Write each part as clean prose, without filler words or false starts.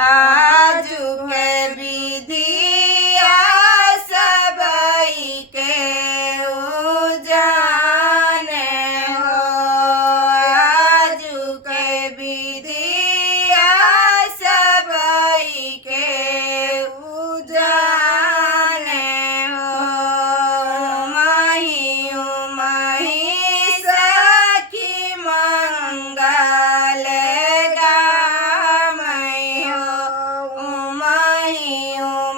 आजू के विधिया सबई के उजाने हो। आजू के विधिया सबई के उजाने हो। माही सखी मंगल गामई हो।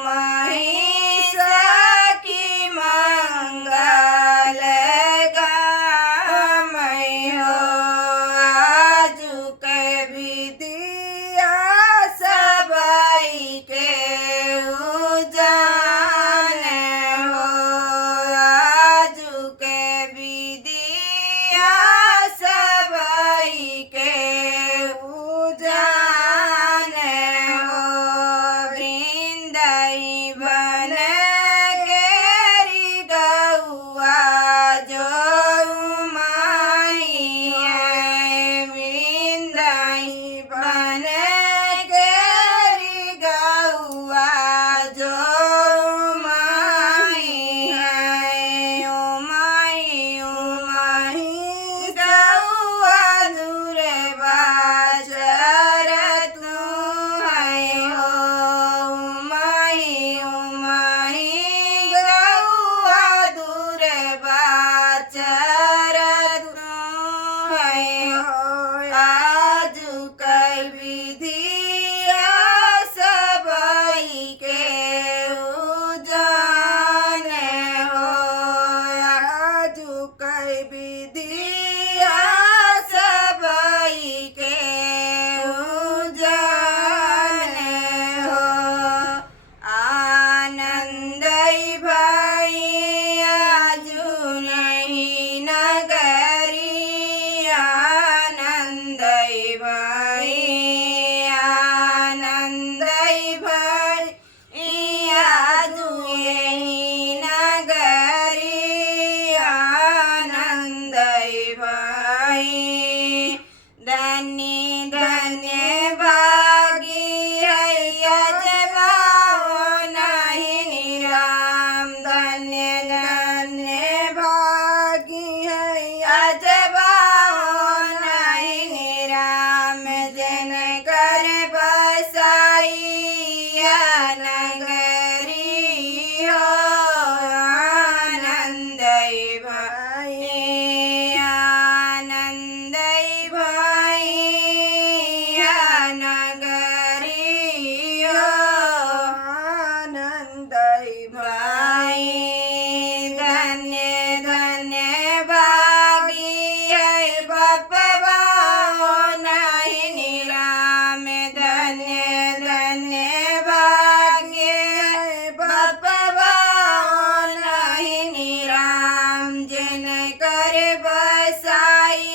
माही सखी मंगल गामई हो। आजू के विधिया सबई के उजाने हो। आजू के विधिया सबई के उजाने हो। वृंदाई बन गेरी गौआ जो माही है। वृंदाई बन गेरी गौआ जो माही है। ओ माही गौआ दूरे बाजर तू है हो। माही गौआ दूरे बाजर तू है हो। आजू कई विधिया सबई के उजाने हो। आजू कई विधिया सबई के उजाने हो। आनंदई भाई आजू नहीं नगरी। आनंदई भाई आजू यही नगरी। आनंदई भाई धन्य धन्य भागी है यजमाओ नहीं निराम। धन्य धन्य भागी है यजमाओ नहीं निराम। जन कर बसाई नगरी हो। आनंदई भाई नगरी हो। आनंदई भाई धन्य धन्य भागी है बपवाओ नहीं निराम। धन्य धन्य भाग्य है बपवाओ नहीं निराम। जन कर बसाई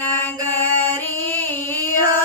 नगरी हो।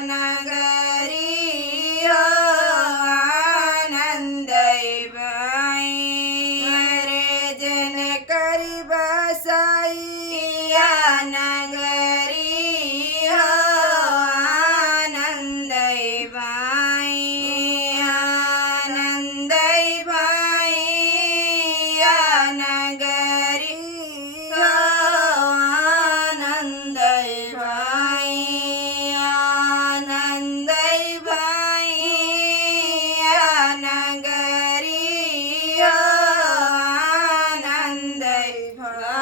નગરી હો આનંદય ભાઈ રે જેને કરી બસાઈ આ નગરી હો આનંદય ભાઈ આનંદય ભાઈ આ નગરી હો આનંદય ભાઈ આનંદય ભાઈ આ નગરી હો આનંદય ભાઈ